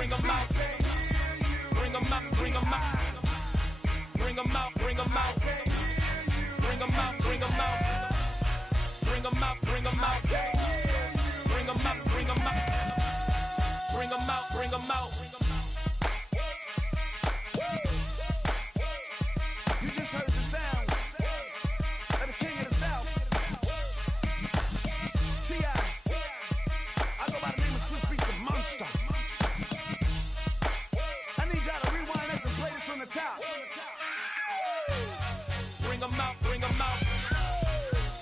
bring them out. Bring them out, bring them out. Bring them out, bring them out. Bring them out, bring them out. Bring them out, bring them out. Bring them out, bring them out. Bring them out, bring them out. You just heard the sound of the king of the South. T.I. I go by the name of Swiss Beats the Monster. I need y'all to rewind this and play this from the top. Bring them out, bring them out.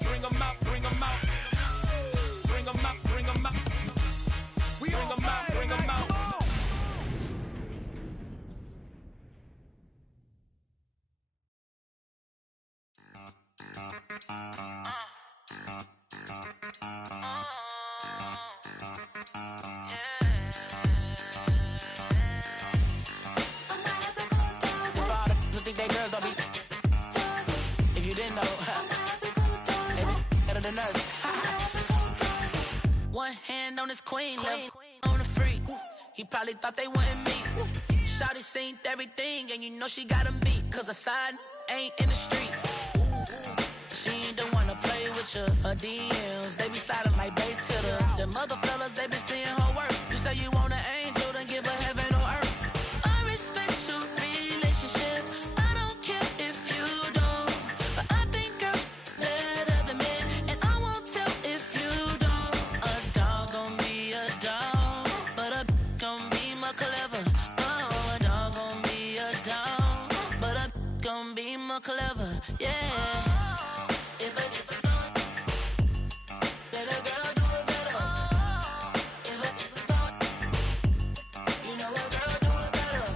Bring them out, bring them out. Bring them out, bring them out. We Bring all them out, fired bring them tonight. out. Come on. For all the who think they girls don't be. If you didn't know, they be better than us. One hand on his queen, left on the freak. He probably thought they wanted me. Shawty seen everything, and you know she got him beat. Cause her side ain't in the streets. She ain't the one to play with you. Her DMs, they be silent like bass hitters. Them other fellas, they be seeing her work. You say you want an angel, then give her heaven on earth. I respect your relationship. I don't care if you don't. But I think girls better than men. And I won't tell if you don't. A dog gon' be a dog, but a gon' be more clever. Oh, a dog gon' be a dog, but a gon' be more clever. Yeah. If a let a girl do it better. If a you know a girl do it better.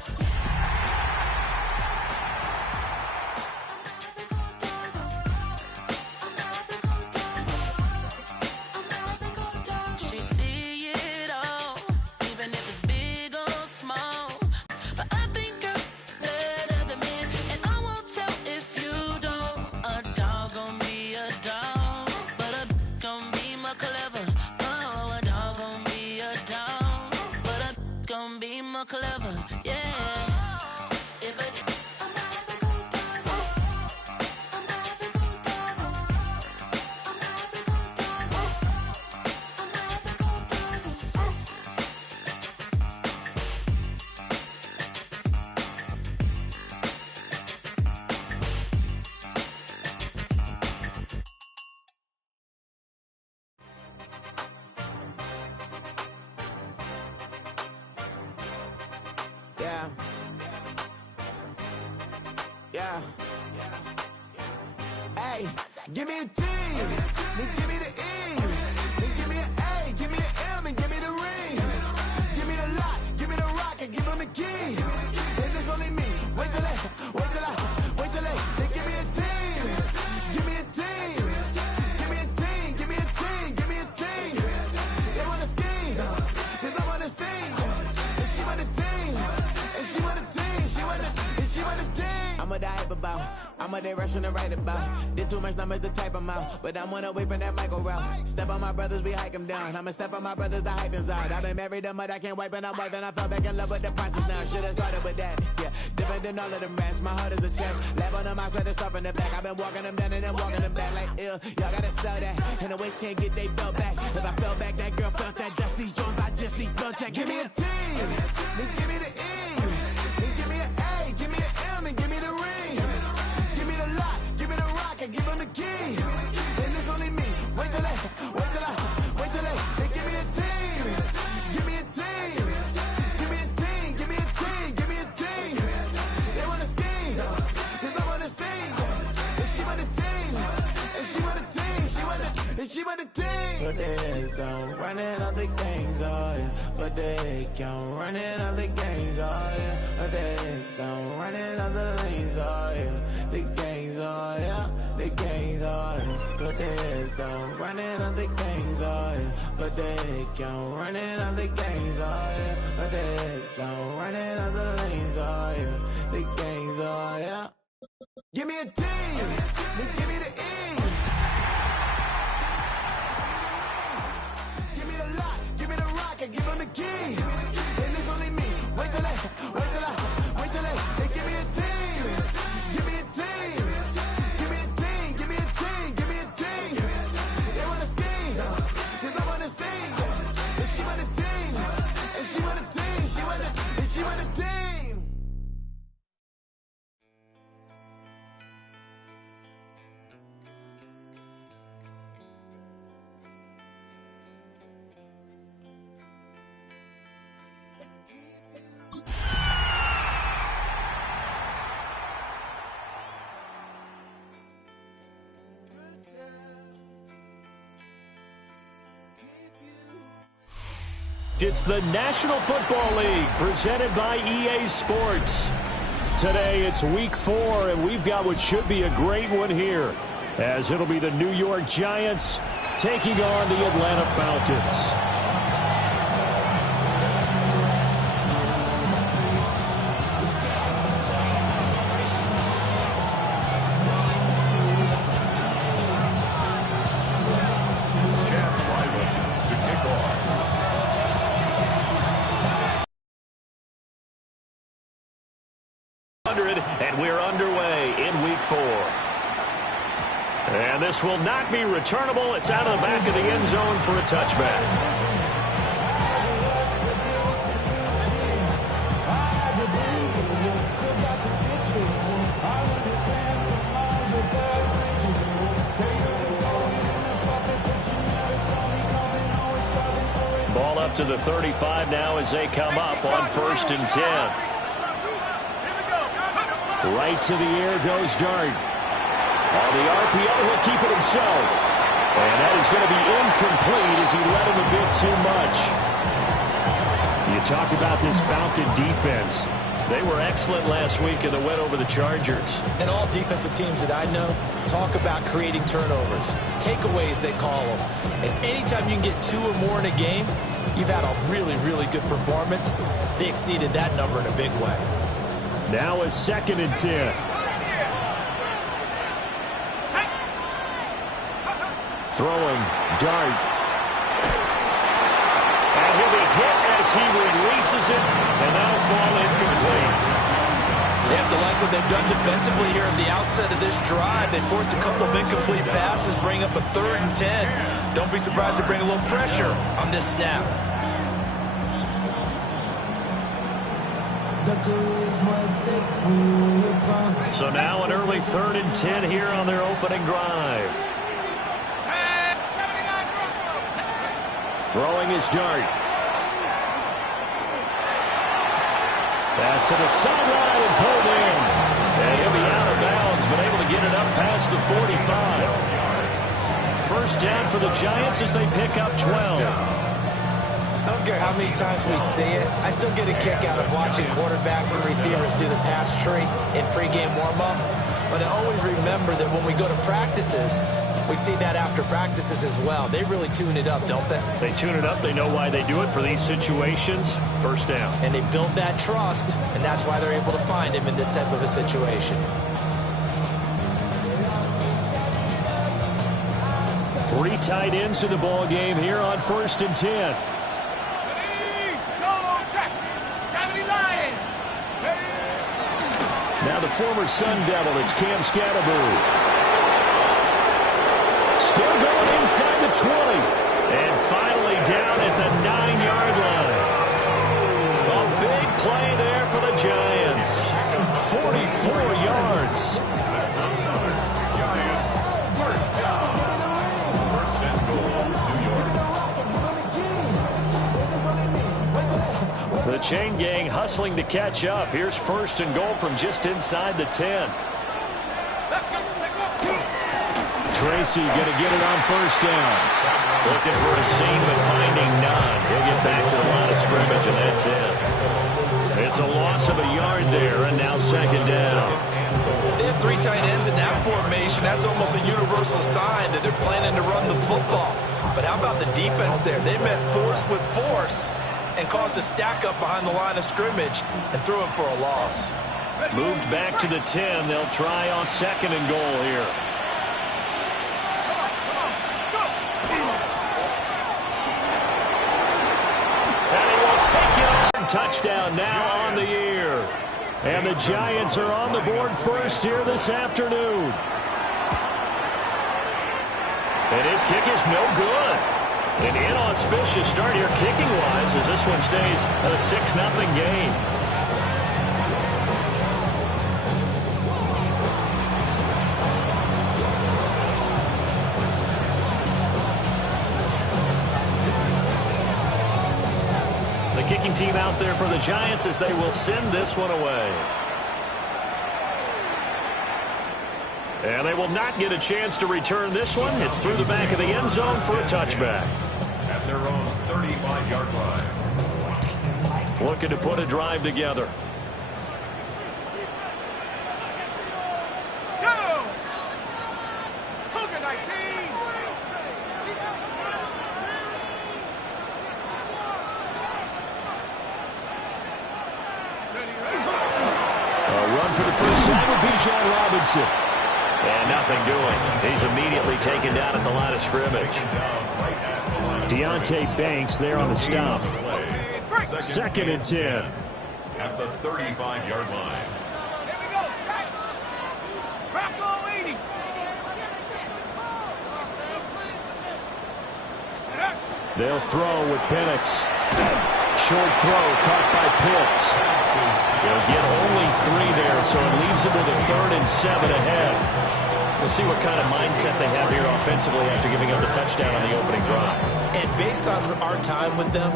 She see it all, even if it's big or small. But I think girls better than men, and I won't tell if you don't. A dog gon' be a dog, but a gon' be more clever. Oh, a dog gon' be a dog, but a gon' be more clever. Yeah. If a Yeah. Yeah. Hey, give me a T, then give me the E, then give me an A, give me an M, and give me the ring. Give me the lock, give me the rock, and give him the key. And it's only me. Wait till they, then give me a team. Give me a team. Give me a team, give me a team, give me a team. They wanna scheme, cause I wanna sing. And she want a team, and she want a team, and she want a team. I'm what I hype about, I'm what they rushing to write about. Did too much numbers to type them out, but I'm one away from that Michael route. Step on my brothers, we hike them down. I'ma step on my brothers, the hype is out. I've been married them, but I can't wipe and I'm wiping. I fell back in love with the process now. Should've started with that, yeah. Different than all of them rats, my heart is a test. Lab on them outside, the stuff in the back. I've been walking them down and then walking them back like ill. Y'all gotta sell that, and the waist can't get they belt back. If I fell back, that girl felt that. Dust these Jones, I just these belt check. Give me a T, then give me the E, then give me an A, give me an M, and give me the ring. Give me the lock, give me the rock, and give him the key. And it's only me. Wait till they, then give me a team. Give me a team. Give me a team, give me a team, give me a team. They wanna scheme, cause I wanna sing. And she want a team, and she want a team, and she want a team. But there's don't running all the gangs, oh yeah. But they can't running all the gangs, oh yeah. But there's don't running all the lanes, oh yeah. The gangs, oh yeah. The gangs, oh yeah. But there's don't running all the gangs, oh yeah. But they can't running all the gangs, oh yeah. But there's don't running all the lanes, oh yeah. The gangs, oh yeah. Give me a T, then give me the E. Give me the lock, give me the rock, and give him the key. And it's only me. It's the National Football League presented by EA Sports. Today it's week 4, and we've got what should be a great one here, as it'll be the New York Giants taking on the Atlanta Falcons. And we're underway in week 4. And this will not be returnable. It's out of the back of the end zone for a touchback. Ball up to the 35 now as they come up on 1st and 10. Right to the air goes Dart. On the RPO, he'll keep it himself. And that is going to be incomplete as he let him a bit too much. You talk about this Falcon defense. They were excellent last week in the win over the Chargers. And all defensive teams that I know talk about creating turnovers. Takeaways, they call them. And anytime you can get 2 or more in a game, you've had a really, really good performance. They exceeded that number in a big way. Now a 2nd and 10. Throwing, Dart. And he'll be hit as he releases it, and that'll fall incomplete. They have to like what they've done defensively here at the outset of this drive. They forced a couple of incomplete passes, bring up a 3rd and 10. Don't be surprised to bring a little pressure on this snap. So now an early 3rd and 10 here on their opening drive. Throwing his Dart. Pass to the sideline and pulled in. And he'll be out of bounds, but able to get it up past the 45. 1st down for the Giants as they pick up 12. I don't care how many times we see it. I still get a kick out of watching quarterbacks and receivers do the pass tree in pregame warm-up. But I always remember that when we go to practices, we see that after practices as well. They really tune it up, don't they? They tune it up. They know why they do it for these situations. 1st down. And they build that trust, and that's why they're able to find him in this type of a situation. 3 tight ends in the ball game here on 1st and 10. Now the former Sun Devil, it's Cam Scatterboo. Still going inside the 20. And finally down at the 9-yard line. A big play there for the Giants. 44 yards. Giants, 1st down. 1st and goal, New York. The chain gang hustling to catch up. Here's 1st and goal from just inside the 10. Tracy going to get it on 1st down. Looking for a seam, but finding none. He'll get back to the line of scrimmage, and that's it. It's a loss of a yard there, and now 2nd down. They have 3 tight ends in that formation. That's almost a universal sign that they're planning to run the football. But how about the defense there? They met force with force and caused a stack up behind the line of scrimmage and threw him for a loss. Moved back to the 10. They'll try on 2nd and goal here. And he will take it on. Touchdown now on the year. And the Giants are on the board first here this afternoon. And his kick is no good. An inauspicious start here kicking-wise as this one stays a 6-0 game. The kicking team out there for the Giants as they will send this one away. And they will not get a chance to return this one. It's through the back of the end zone for a touchback. At their own 35-yard line. Looking to put a drive together. Go! Cougar 19! A run for the first time with Bijan Robinson. And nothing doing. He's immediately taken down at the line of scrimmage. Deontay Banks there on the stop. 2nd and 10. At the 35-yard line. Here we go, Shaq. Rocco 80. They'll throw with Penix. Short throw caught by Pitts. They'll get only 3 there, so it leaves them with a 3rd and 7 ahead. We'll see what kind of mindset they have here offensively after giving up the touchdown on the opening drive. And based on our time with them,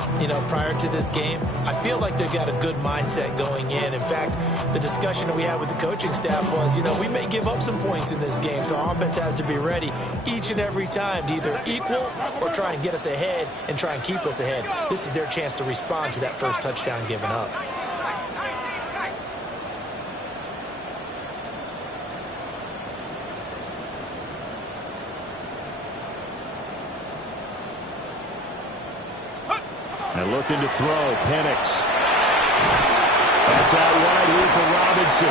prior to this game, I feel like they've got a good mindset going in. In fact, the discussion that we had with the coaching staff was, we may give up some points in this game, so our offense has to be ready each and every time to either equal or try and get us ahead and try and keep us ahead. This is their chance to respond to that first touchdown given up. And looking to throw, Penix. That's out wide here for Robinson.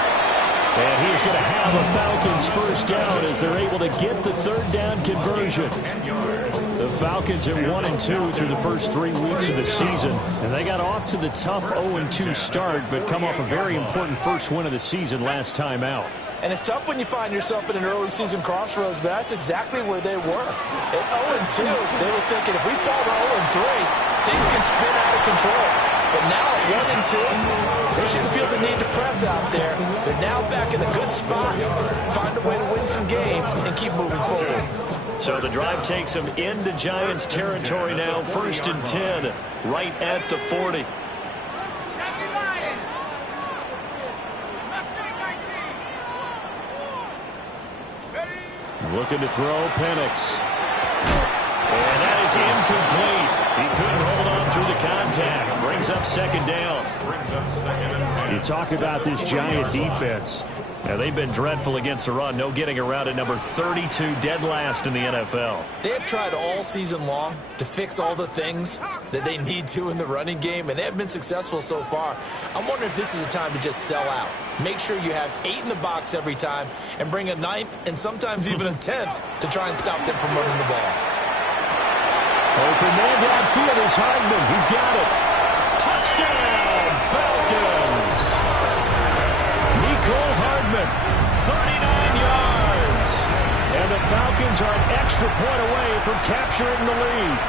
And he's going to have a Falcons first down as they're able to get the 3rd down conversion. The Falcons at 1-2 through the first 3 weeks of the season. And they got off to the tough 0-2 start, but come off a very important first win of the season last time out. And it's tough when you find yourself in an early season crossroads, but that's exactly where they were. At 0-2, they were thinking, if we fall to 0-3, things can spin out of control. But now at 1-2, they shouldn't feel the need to press out there. They're now back in a good spot, find a way to win some games, and keep moving forward. So the drive takes them into Giants territory now, 1st and 10, right at the 40. Looking to throw, Penix. And that is incomplete. He couldn't hold on through the contact. Brings up 2nd down. You talk about this Giant defense. Now, they've been dreadful against the run. No getting around at number 32, dead last in the NFL. They have tried all season long to fix all the things that they need to in the running game, and they have been successful so far. I'm wondering if this is a time to just sell out. Make sure you have 8 in the box every time and bring a 9th and sometimes even a 10th to try and stop them from running the ball. Open man downfield is Hardman. He's got it. Touchdown, Falcons. Nicole Hardman, 39 yards. And the Falcons are an extra point away from capturing the lead.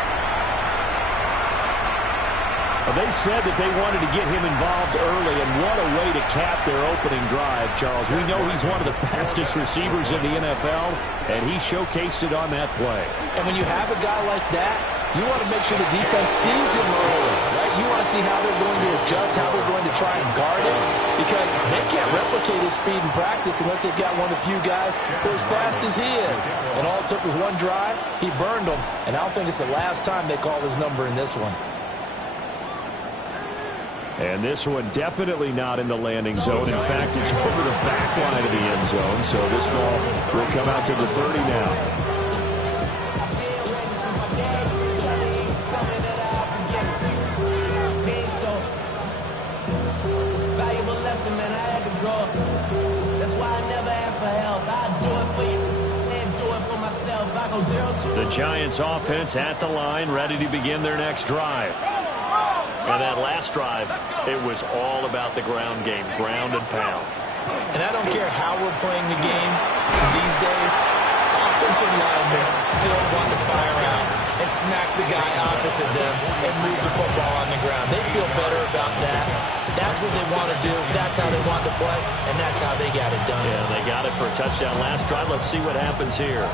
They said that they wanted to get him involved early, and what a way to cap their opening drive, Charles. We know he's one of the fastest receivers in the NFL, and he showcased it on that play. And when you have a guy like that, you want to make sure the defense sees him early, right? You want to see how they're going to adjust, how they're going to try and guard him, because they can't replicate his speed in practice unless they've got one of the few guys who are as fast as he is. And all it took was one drive. He burned them, and I don't think it's the last time they call his number in this one. And this one definitely not in the landing zone. In fact, it's over the back line of the end zone. So this ball will come out to the 30 now. The Giants offense at the line, ready to begin their next drive. And that last drive, it was all about the ground game, ground and pound. And I don't care how we're playing the game these days, offensive linemen still want to fire out and smack the guy opposite them and move the football on the ground. They feel better about that. That's what they want to do. That's how they want to play, and that's how they got it done. Yeah, they got it for a touchdown last drive. Let's see what happens here.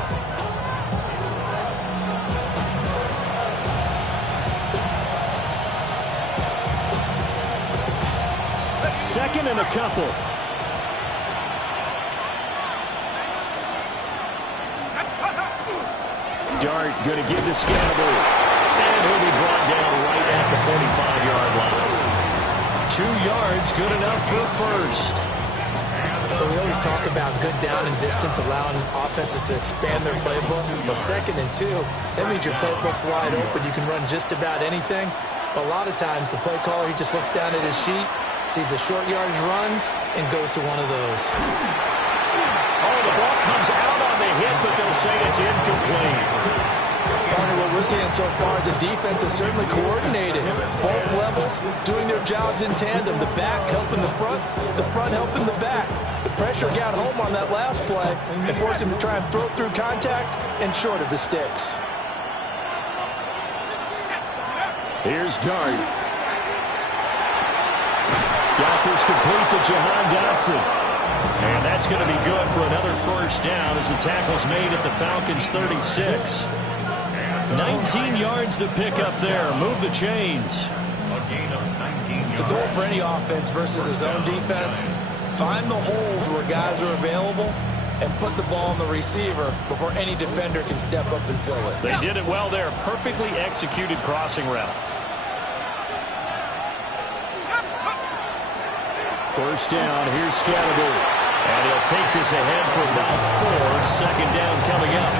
2nd and a couple. Dart going to give to Scannable. And he'll be brought down right at the 45-yard line. 2 yards, good enough for a first. But we always talk about good down and distance, allowing offenses to expand their playbook. But 2nd and 2, that means your playbook's wide open. You can run just about anything. But a lot of times, the play caller, he just looks down at his sheet, sees the short yardage runs, and goes to one of those. Oh, the ball comes out on the hit, but they'll say it's incomplete. Partner, what we're seeing so far is the defense is certainly coordinated. Both levels doing their jobs in tandem. The back helping the front helping the back. The pressure got home on that last play and forced him to try and throw through contact and short of the sticks. Here's Dart. Got this complete to Jahan Dotson. And that's going to be good for another first down as the tackle's made at the Falcons' 36. 19 yards to pick up there. Move the chains. The goal for any offense versus his own defense, find the holes where guys are available and put the ball on the receiver before any defender can step up and fill it. They did it well there. Perfectly executed crossing route. First down. Here's Scannable. And he'll take this ahead for about 4. 2nd down coming up.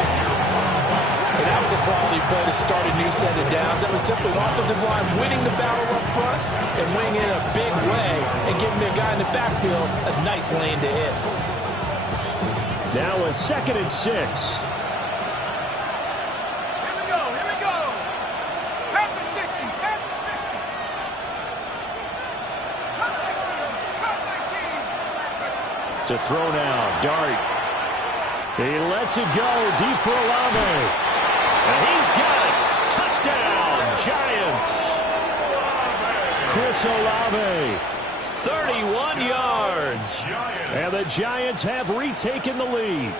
And that was a quality play to start a new set of downs. That was simply an offensive line winning the battle up front and winning in a big way and giving their guy in the backfield a nice lane to hit. Now a 2nd and 6. Here we go, here we go. Half the 60, half the 60. Cut 19, cut 19. To throw now, Dart. He lets it go deep for Olave. And he's got it. Touchdown, Giants. Chris Olave, 31 yards. And the Giants have retaken the lead.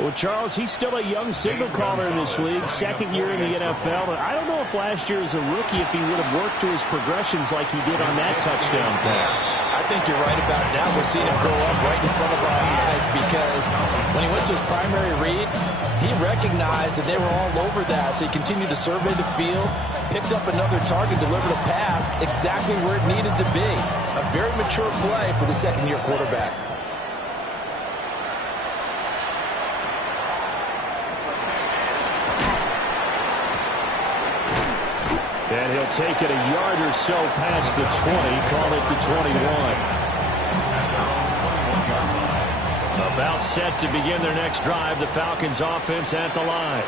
Well, Charles, he's still a young signal caller in this league, 2nd year in the NFL. And I don't know if last year as a rookie, if he would have worked through his progressions like he did on that touchdown pass. I think you're right about that. We're seeing him grow up right in front of our eyes because when he went to his primary read, he recognized that they were all over that. So he continued to survey the field, picked up another target, delivered a pass exactly where it needed to be. A very mature play for the 2nd-year quarterback. And he'll take it a yard or so past the 20, call it the 21. About set to begin their next drive, the Falcons offense at the line.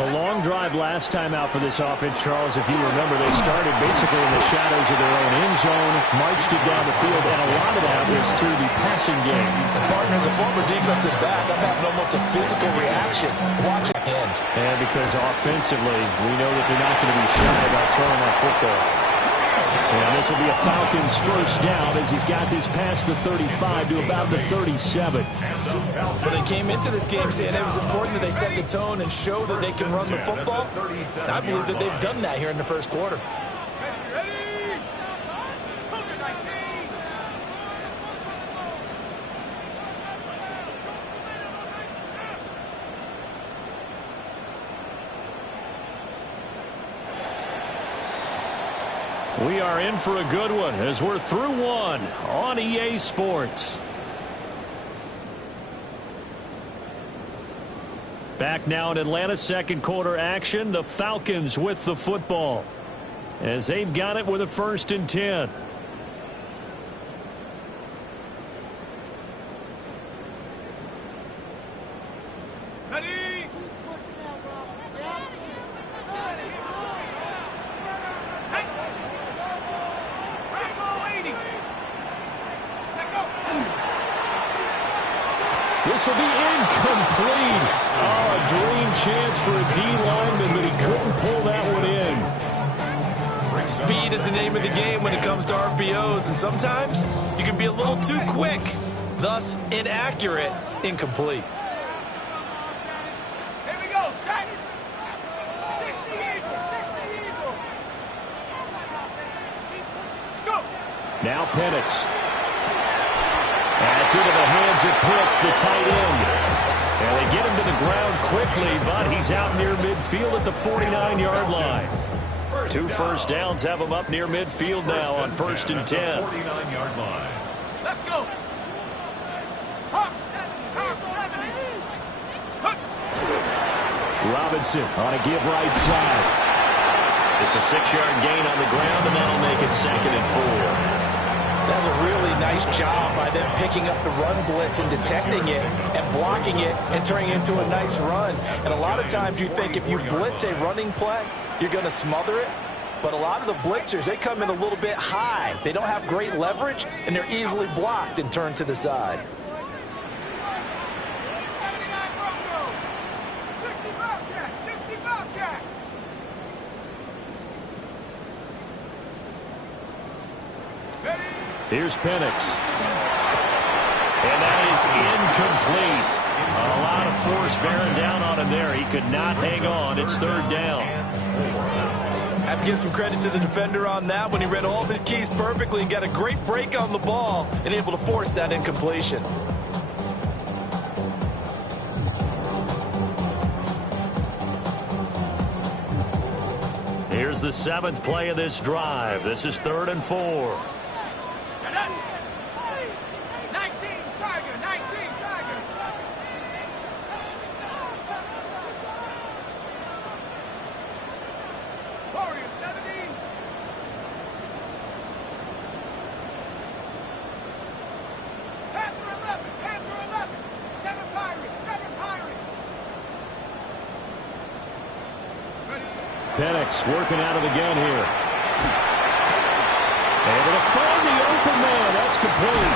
A long drive last time out for this offense, Charles. If you remember, they started basically in the shadows of their own end zone, marched it down the field, and a lot of that was through the passing game. Partner, as a former defensive back, I'm having almost a physical reaction watching him. And because offensively, we know that they're not going to be shy about throwing that football. And this will be a Falcons first down as he's got this past the 35 to about the 37. But they came into this game saying it was important that they set the tone and show that they can run the football. And I believe that they've done that here in the first quarter. We are in for a good one as we're through one on EA Sports. Back now in Atlanta, 2nd quarter action. The Falcons with the football as they've got it with a 1st and 10. This will be incomplete. Oh, a dream chance for a D lineman, but he couldn't pull that one in. Speed is the name of the game when it comes to RPOs, and sometimes you can be a little too quick, thus inaccurate, incomplete. Here we go, set. 60 Eagle, 60 Eagle. Now Penix. That's into the hands of Pitts, the tight end. And they get him to the ground quickly, but he's out near midfield at the 49-yard line. 2 first downs have him up near midfield now on 1st and 10. 49-yard line. Let's go. Robinson on a give right side. It's a 6-yard gain on the ground, and that'll make it 2nd and 4. That's a really nice job by them picking up the run blitz and detecting it and blocking it and turning it into a nice run. And a lot of times you think if you blitz a running play, you're going to smother it. But a lot of the blitzers, they come in a little bit high. They don't have great leverage, and they're easily blocked and turned to the side. Here's Penix. And that is incomplete. A lot of force bearing down on him there. He could not hang on. It's 3rd down. I have to give some credit to the defender on that when he read all of his keys perfectly and got a great break on the ball and able to force that incompletion. Here's the 7th play of this drive. This is 3rd and 4. 19 Tiger. Warrior 70. Panther 11. 7 Pirates. Penix working out of the gun here. Able to find the open man. That's complete.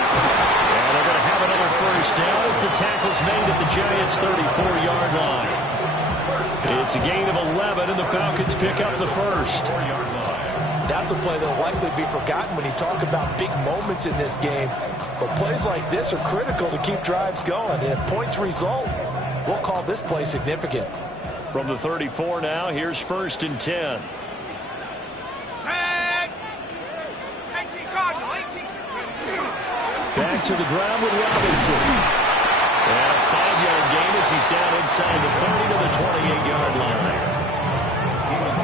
And they're going to have another first down as the tackle's made at the Giants' 34-yard line. It's a gain of 11, and the Falcons pick up the first. That's a play that will likely be forgotten when you talk about big moments in this game. But plays like this are critical to keep drives going. And if points result, we'll call this play significant. From the 34 now, here's 1st and 10. Back to the ground with Robinson. And a 5-yard gain as he's down inside the 30 to the 28-yard line.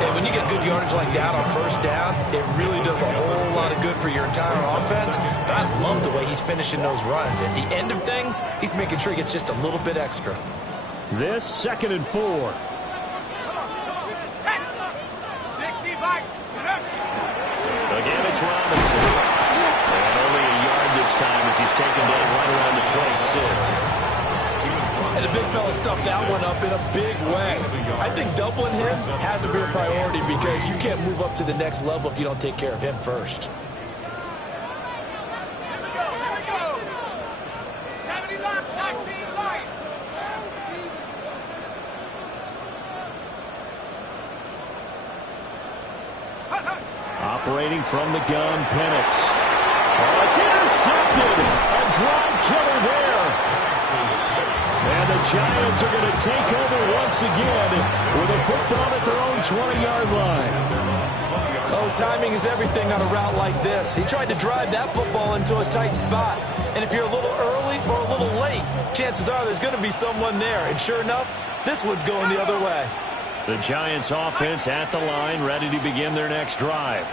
And when you get good yardage like that on 1st down, it really does a whole lot of good for your entire offense. But I love the way he's finishing those runs. At the end of things, he's making sure he gets just a little bit extra. This 2nd and 4. Again, it's Robinson. And only a yard this time as he's taken down right around the 26. And the big fella stuffed that one up in a big way. I think doubling him has to be a priority because you can't move up to the next level if you don't take care of him first. Operating from the gun, Penix. Oh, it's intercepted. A drive killer there. And the Giants are going to take over once again with a football at their own 20-yard line. Oh, timing is everything on a route like this. He tried to drive that football into a tight spot. And if you're a little early or a little late, chances are there's going to be someone there. And sure enough, this one's going the other way. The Giants offense at the line, ready to begin their next drive.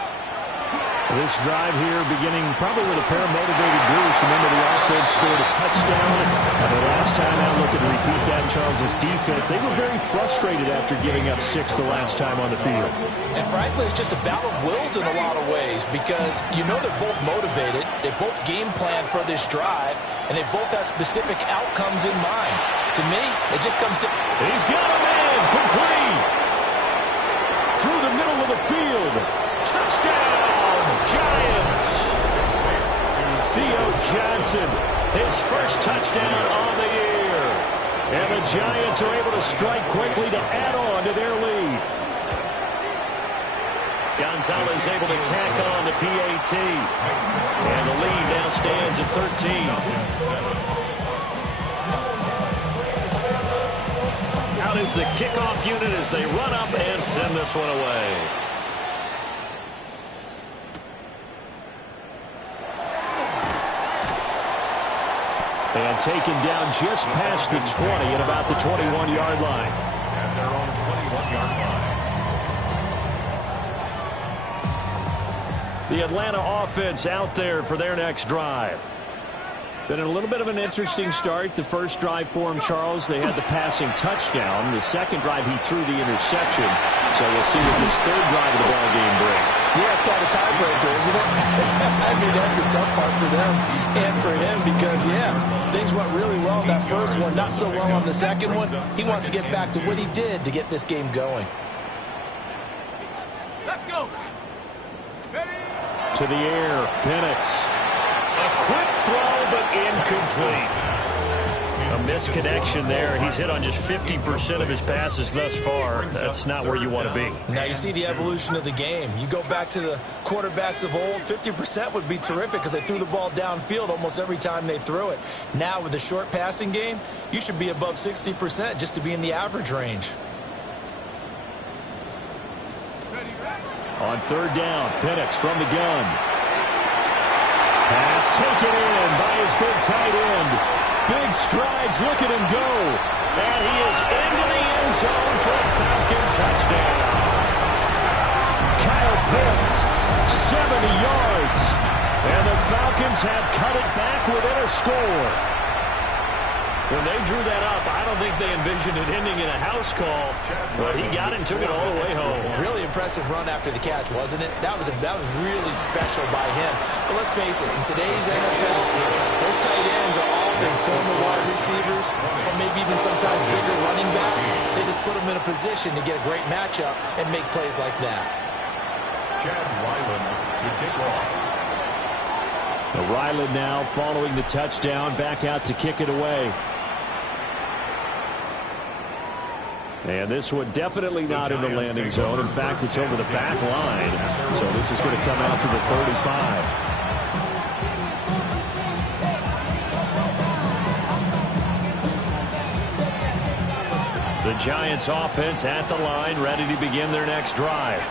This drive here beginning probably with a pair of motivated Bruce. Remember, the offense scored a touchdown. And the last time out, look at repeat that in Charles' defense. They were very frustrated after giving up 6 the last time on the field. And frankly, it's just a battle of wills in a lot of ways because you know they're both motivated. They both game plan for this drive, and they both have specific outcomes in mind. To me, it just comes to... He's got a man complete. Through the middle of the field. Touchdown, Giants. Theo Johnson, his first touchdown on the year. And the Giants are able to strike quickly to add on to their lead. Gonzalez able to tack on the PAT. And the lead now stands at 13. Out is the kickoff unit as they run up and send this one away. And taken down just past the 20 at about the 21-yard line. At their own 21-yard line. The Atlanta offense out there for their next drive. Been a little bit of an interesting start. The first drive for him, Charles, they had the passing touchdown. The second drive, he threw the interception. So we'll see what this third drive of the ball game brings. Yeah, it's kind of a tiebreaker, isn't it? I mean, that's the tough part for them and for him because, yeah, things went really well in that first one, not so well on the second one. He wants to get back to what he did to get this game going. Let's go. Ready? To the air, Penix. A quick throw, but incomplete. A misconnection there. He's hit on just 50% of his passes thus far. That's not where you want to be. Now you see the evolution of the game. You go back to the quarterbacks of old, 50% would be terrific because they threw the ball downfield almost every time they threw it. Now with the short passing game, you should be above 60% just to be in the average range. On third down, Penix from the gun. Pass taken in by his big tight end. Big strides, look at him go. And he is into the end zone for a Falcon touchdown. Kyle Pitts, 70 yards. And the Falcons have cut it back within a score. When they drew that up, I don't think they envisioned it ending in a house call, but he got it and took it all the way home. Really impressive run after the catch, wasn't it? That was really special by him. But let's face it, in today's NFL, those tight ends are often former wide receivers or maybe even sometimes bigger running backs. They just put them in a position to get a great matchup and make plays like that. Chad Ryland to kick off. Ryland now following the touchdown, back out to kick it away. And this one definitely not in the landing zone. In fact, it's over the back line. So this is going to come out to the 35. The Giants offense at the line, ready to begin their next drive.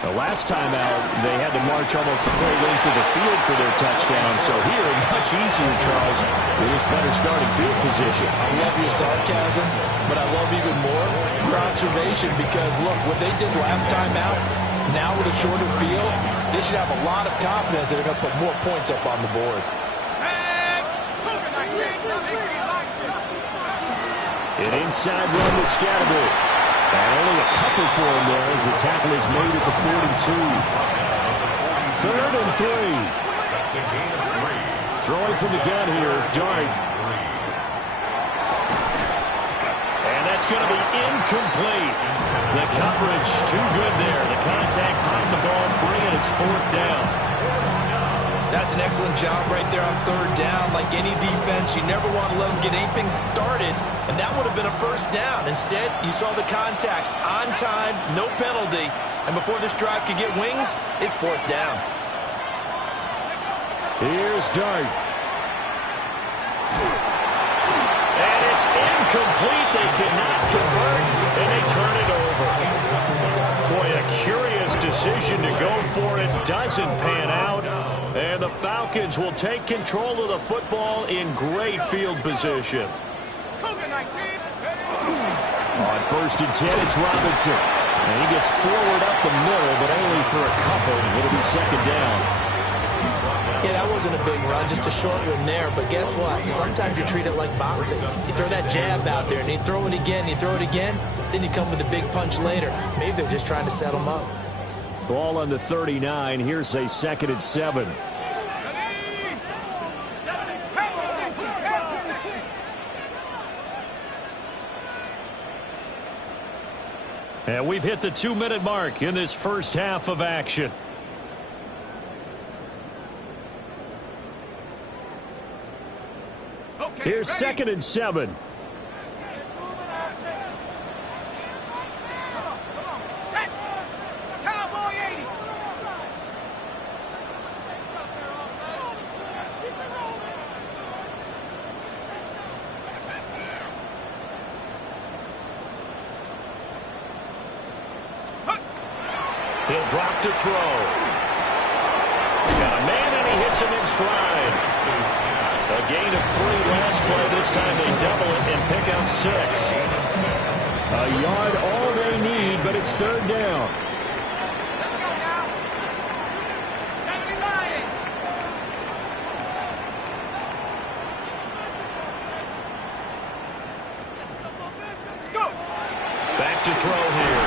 The last time out, they had to march almost the full length of the field for their touchdown. So here, much easier, Charles, with this better starting field position. I love your sarcasm, but I love even more your observation because, look, what they did last time out, now with a shorter field, they should have a lot of confidence that they're going to put more points up on the board. An inside run with Scatterby. And only a couple for him there as the tackle is made at the 42. 3rd and 3. Throwing from the gun here, Dart. And that's going to be incomplete. The coverage too good there. The contact popped the ball free, and it's 4th down. That's an excellent job right there on 3rd down. Like any defense, you never want to let them get anything started, and that would have been a 1st down. Instead, you saw the contact on time, no penalty, and before this drive could get wings, it's 4th down. Here's Dart. And it's incomplete. They could not convert, and they turn it over. Boy, a curious decision to go for it. Doesn't pan out. And the Falcons will take control of the football in great field position. Cougar 19. On 1st and 10, it's Robinson. And he gets forward up the middle, but only for a couple. It'll be 2nd down. Yeah, that wasn't a big run, just a short one there. But guess what? Sometimes you treat it like boxing. You throw that jab out there, and you throw it again, then you come with a big punch later. Maybe they're just trying to set them up. Ball on the 39. Here's a 2nd and 7. And we've hit the 2-minute mark in this first half of action. Here's 2nd and 7. Cowboy 80. He'll drop to throw. Got a man, and he hits him in stride. A gain of 3 last play. This time they double it and pick up 6. A yard all they need, but it's 3rd down. Let's go now. 70 Lions. Let's go. Back to throw here.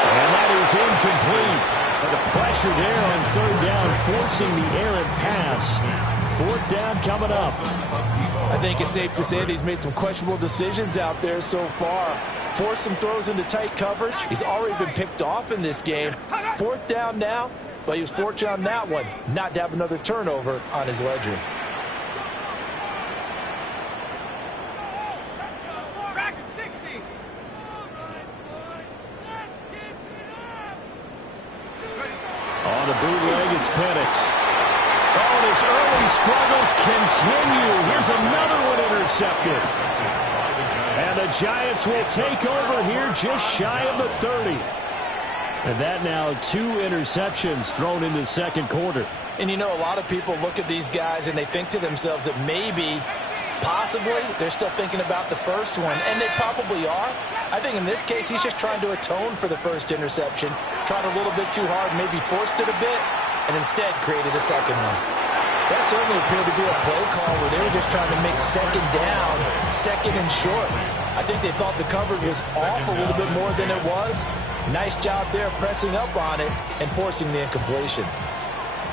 And that is incomplete. But the pressure there on 3rd down, forcing the errant pass. 4th down coming up. I think it's safe to say that he's made some questionable decisions out there so far. Forced some throws into tight coverage. He's already been picked off in this game. 4th down now, but he was fortunate on that one not to have another turnover on his ledger. Track at 60. On the bootleg, it's Penix. Oh, and his early struggles continue. Here's another one intercepted. And the Giants will take over here just shy of the 30. And that now 2 interceptions thrown in the 2nd quarter. And you know, a lot of people look at these guys and they think to themselves that maybe, possibly, they're still thinking about the first one. And they probably are. I think in this case, he's just trying to atone for the first interception. Tried a little bit too hard, maybe forced it a bit, and instead created a second one. That certainly appeared to be a play call where they were just trying to make 2nd down, 2nd and short. I think they thought the coverage was off a little bit more than it was. Nice job there pressing up on it and forcing the incompletion.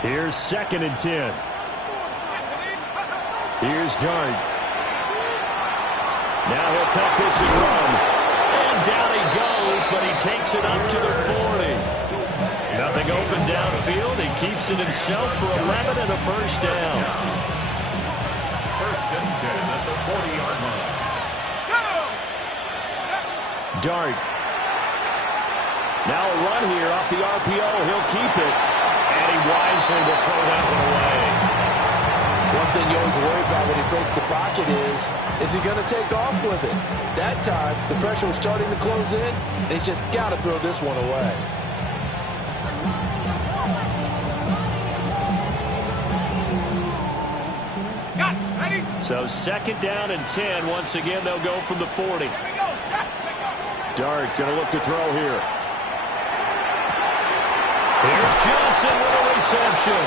Here's 2nd and 10. Here's Dart. Now he'll tuck this and run. And down he goes, but he takes it up to the 40. Nothing open downfield. He keeps it himself for 11 and a 1st down. 1st and 10 at the 40-yard line. Dart. Now a run here off the RPO. He'll keep it. And he wisely will throw that one away. One thing you always worry about when he breaks the pocket is he going to take off with it? That time, the pressure was starting to close in, and he's just got to throw this one away. So 2nd down and 10. Once again, they'll go from the 40. Dart going to look to throw here. Here's Johnson with a reception.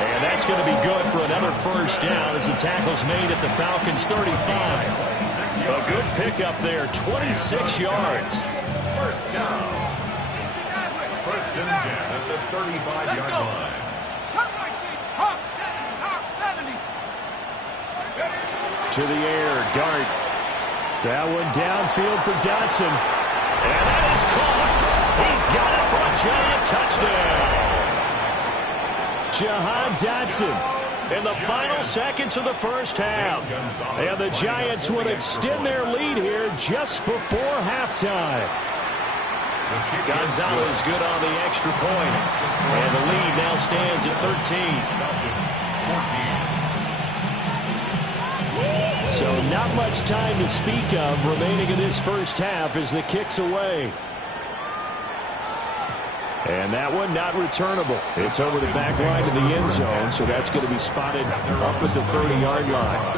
And that's going to be good for another 1st down as the tackle's made at the Falcons' 35. A good pickup there, 26 yards. 1st down. 1st and 10 at the 35-yard line. To the air, Dart. That one downfield for Dotson. And that is caught. He's got it for a giant touchdown. Jahan Dotson in the final seconds of the 1st half. And the Giants would extend their lead here just before halftime. Gonzalez good on the extra point. And the lead now stands at 13. So not much time to speak of remaining in this 1st half as the kick's away. And that one not returnable. It's over the back line of the end zone, so that's going to be spotted up at the 30-yard line.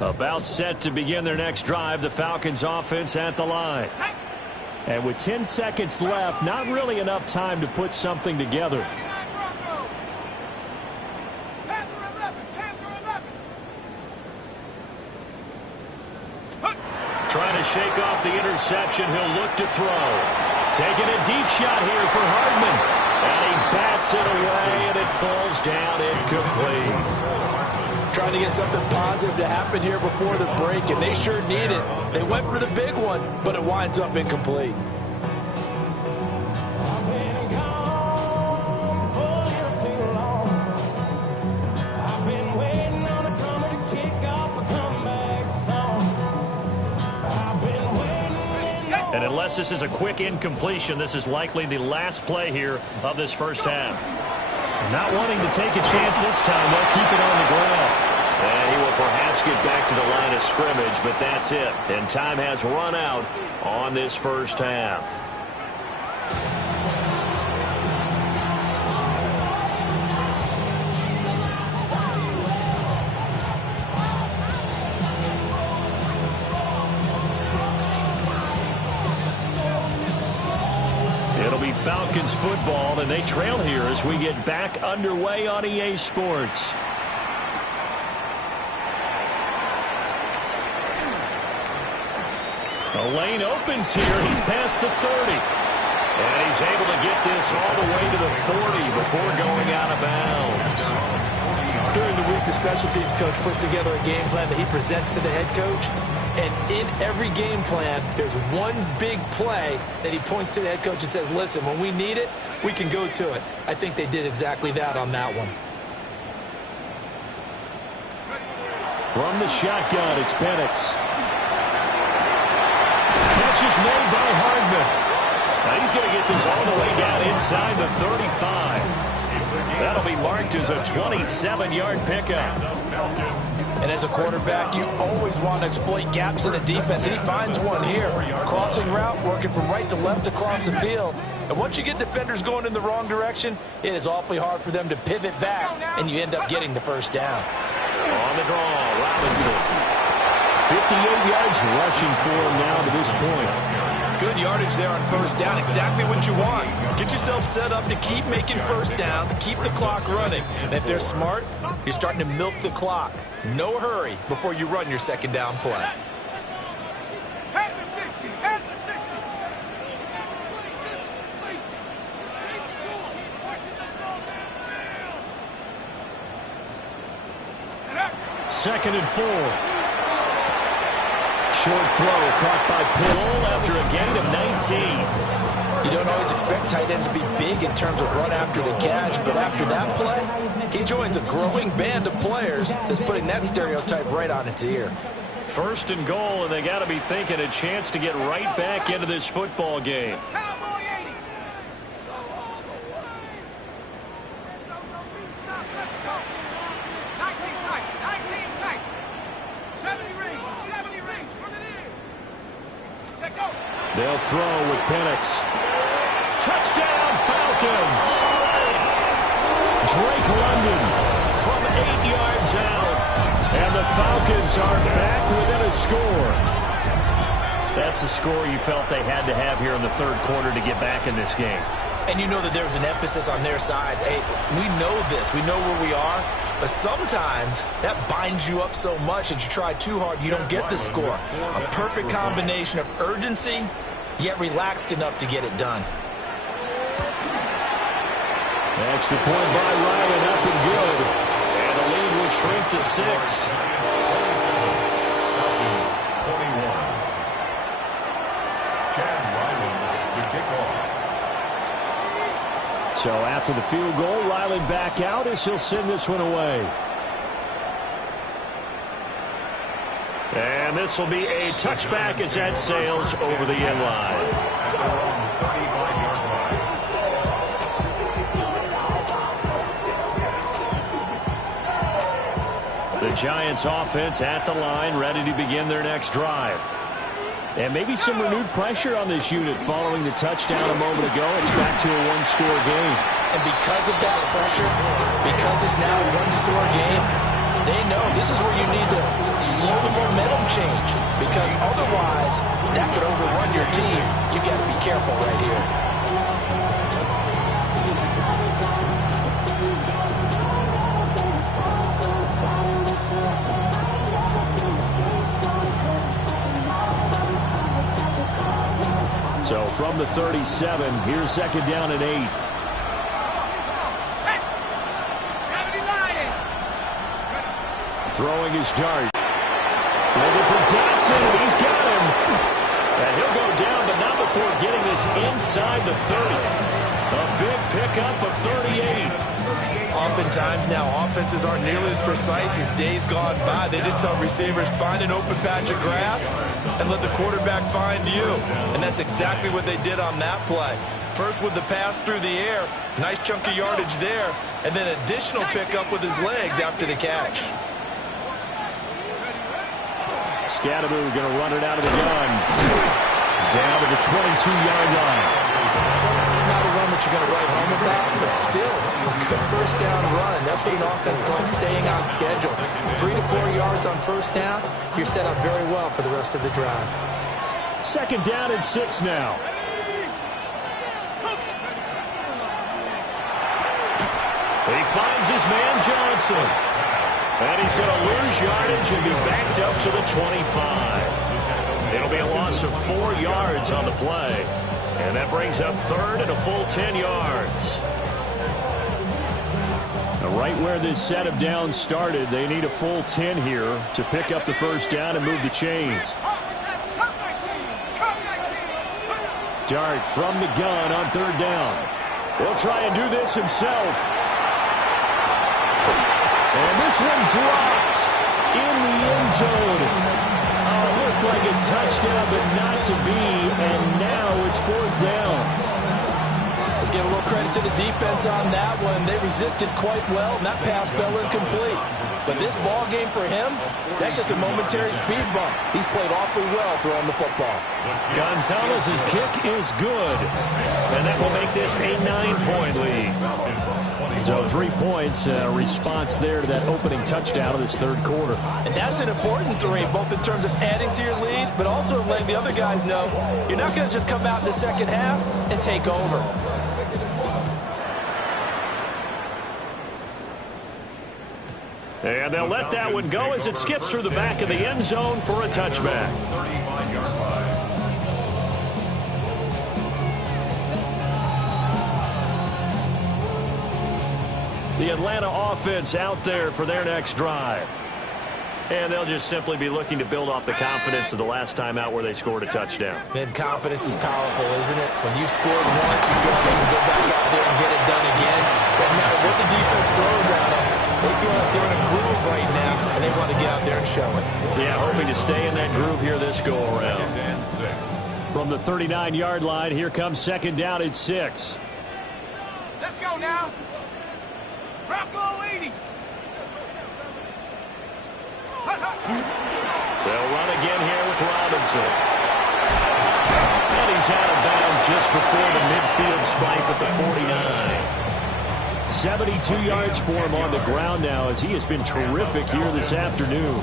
About set to begin their next drive, the Falcons offense at the line. And with 10 seconds left, not really enough time to put something together. Trying to shake off the interception, he'll look to throw. Taking a deep shot here for Hardman. And he bats it away, and it falls down incomplete. Trying to get something positive to happen here before the break, and they sure need it. They went for the big one, but it winds up incomplete. And unless this is a quick incompletion, this is likely the last play here of this 1st half. Not wanting to take a chance this time. They'll keep it on the ground. And he will perhaps get back to the line of scrimmage, but that's it. And time has run out on this first half. It'll be Falcons football, and they trail here as we get back underway on EA Sports. The lane opens here. He's past the 30. And he's able to get this all the way to the 40 before going out of bounds. During the week, the special teams coach puts together a game plan that he presents to the head coach. And in every game plan, there's one big play that he points to the head coach and says, listen, when we need it, we can go to it. I think they did exactly that on that one. From the shotgun, it's Penix. Catch is made by Hardman. Now he's going to get this all the way down inside the 35. That'll be marked as a 27-yard pickup. And as a quarterback, you always want to exploit gaps in the defense, and he finds one here. Crossing route, working from right to left across the field. And once you get defenders going in the wrong direction, it is awfully hard for them to pivot back, and you end up getting the first down. On the draw, Robinson. 58 yards rushing for him now to this point. Good yardage there on first down. Exactly what you want. Get yourself set up to keep making first downs, keep the clock running. And if they're smart, you're starting to milk the clock. No hurry before you run your second down play. At the 60, at the 60. Second and 4. Short throw caught by Pill after a gain of 19. You don't always expect tight ends to be big in terms of run after the catch, but after that play, he joins a growing band of players that's putting that stereotype right on its ear. First and goal, and they got to be thinking a chance to get right back into this football game. Cowboy 80. They'll throw with Penix. Touchdown, Falcons! Drake London from 8 yards out. And the Falcons are back within a score. That's a score you felt they had to have here in the third quarter to get back in this game. And you know that there's an emphasis on their side. Hey, we know this. We know where we are. But sometimes that binds you up so much that you try too hard, you don't get the score. A perfect combination of urgency, yet relaxed enough to get it done. Extra point by Ryan, up and good. And the lead will shrink to 6. So after the field goal, Ryland back out as he'll send this one away. And this will be a touchback as that sails over the end line. The Giants offense at the line, ready to begin their next drive. And maybe some renewed pressure on this unit following the touchdown a moment ago. It's back to a one-score game. And because of that pressure, because it's now a one-score game, they know this is where you need to slow the momentum change. Because otherwise, that could overrun your team. You've got to be careful right here. So from the 37, here's second down and 8. Throwing his dart. Looking for Dotson. He's got him. And he'll go down, but not before getting this inside the 30. A big pickup of 38. Oftentimes now, offenses aren't nearly as precise as days gone by. They just tell receivers, find an open patch of grass and let the quarterback find you. And that's exactly what they did on that play. First with the pass through the air, nice chunk of yardage there, and then additional pickup with his legs after the catch. Scatteroo going to run it out of the gun. Down to the 22-yard line. Not a run that you're going to write home about, but still a good first down run. That's what an offense calls staying on schedule. 3 to 4 yards on first down, you're set up very well for the rest of the drive. Second down and 6 now. He finds his man Johnson. And he's going to lose yardage and be backed up to the 25. It'll be a loss of 4 yards on the play. And that brings up third and a full 10 yards. Now, right where this set of downs started, they need a full 10 here to pick up the first down and move the chains. Dart from the gun on third down. He'll try and do this himself. And this one dropped in the end zone. Oh, looked like a touchdown, but not to be. And now it's fourth down. Let's give a little credit to the defense on that one. They resisted quite well, and that pass fell incomplete. But this ball game for him, that's just a momentary speed bump. He's played awfully well throwing the football. Gonzalez's kick is good. And that will make this a 9-point lead. So 3 points, response there to that opening touchdown of this third quarter. And that's an important 3, both in terms of adding to your lead, but also letting the other guys know you're not going to just come out in the second half and take over. And they'll let that one go as it skips through the back of the end zone for a touchback. 35-yard line. The Atlanta offense out there for their next drive. And they'll just simply be looking to build off the confidence of the last time out where they scored a touchdown. Man, confidence is powerful, isn't it? When you scored once, you feel like you can go back out there and get it done again. Doesn't matter what the defense throws at them. They feel like they're in a groove right now, and they want to get out there and show it. Yeah, hoping to stay in that groove here this go-around. From the 39-yard line, here comes second down at 6. Let's go now. Bronco 80. They'll run again here with Robinson. And he's out of bounds just before the midfield stripe at the 49. 72 yards for him on the ground now as he has been terrific here this afternoon.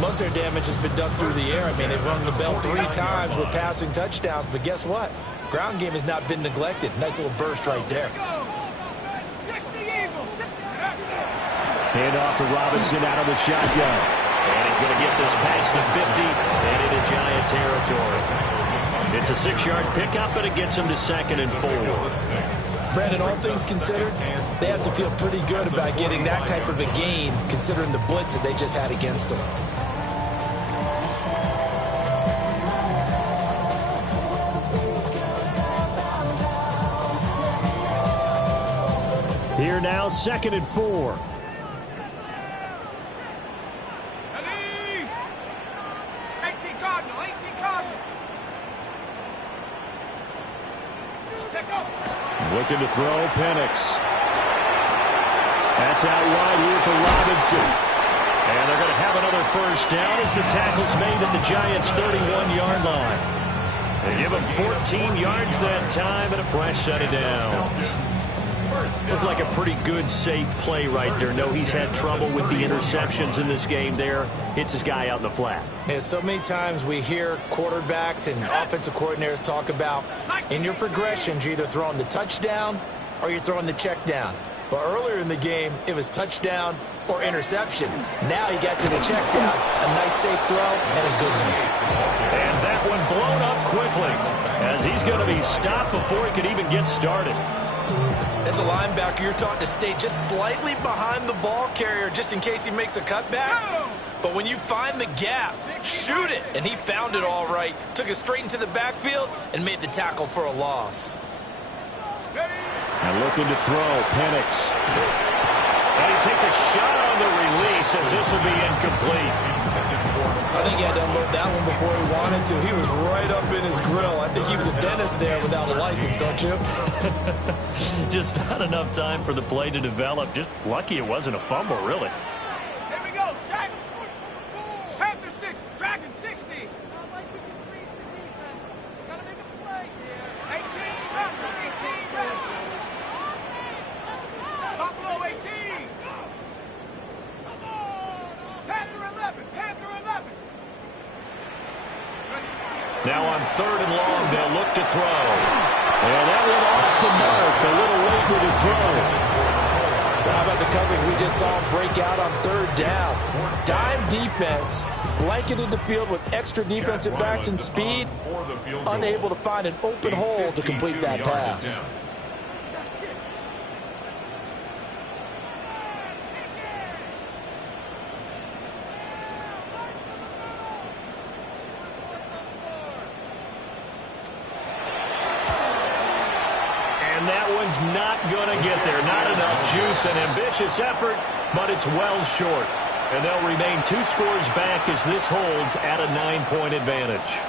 Most of their damage has been done through the air. I mean, they've rung the bell 3 times with passing touchdowns, but guess what? Ground game has not been neglected. Nice little burst right there. Hand off to Robinson out of the shotgun. And he's going to get this past the 50 and into Giant territory. It's a 6-yard pickup, but it gets him to 2nd and 4. Brandon, all things considered, they have to feel pretty good about getting that type of a gain, considering the blitz that they just had against them. Here now, 2nd and 4. 18 Cardinal, 18 Cardinal. Take off. Looking to throw, Penix. That's out wide here for Robinson. And they're going to have another first down as the tackle's made at the Giants' 31-yard line. They give him 14 yards that time and a fresh set of downs. Looked like a pretty good, safe play right there. No, he's had trouble with the interceptions in this game there. Hits his guy out in the flat. Yeah, so many times we hear quarterbacks and offensive coordinators talk about in your progressions, you're either throwing the touchdown or you're throwing the check down. But earlier in the game, it was touchdown or interception. Now he got to the check down. A nice safe throw and a good one. And that one blown up quickly as he's going to be stopped before he could even get started. As a linebacker, you're taught to stay just slightly behind the ball carrier just in case he makes a cutback. But when you find the gap, shoot it. And he found it all right. Took it straight into the backfield and made the tackle for a loss. And looking to throw, Penix. And he takes a shot on the release as this will be incomplete. I think he had to unload that one before he wanted to. He was right up in his grill. I think he was a dentist there without a license, don't you? Just not enough time for the play to develop. Just lucky it wasn't a fumble, really. Here we go, Shaq. Panther 60, Dragon 60. 18, Buffalo 18. Panther 11, Panther 11. Now on 3rd and long, they'll look to throw. And that went off the mark. A little late with the throw. How about the coverage we just saw him break out on 3rd down? Dime defense, blanketed the field with extra defensive backs and speed, unable to find an open hole to complete that pass. And that one's not going to get there. Not enough juice. An ambitious effort, but it's well short. And they'll remain 2 scores back as this holds at a 9-point advantage.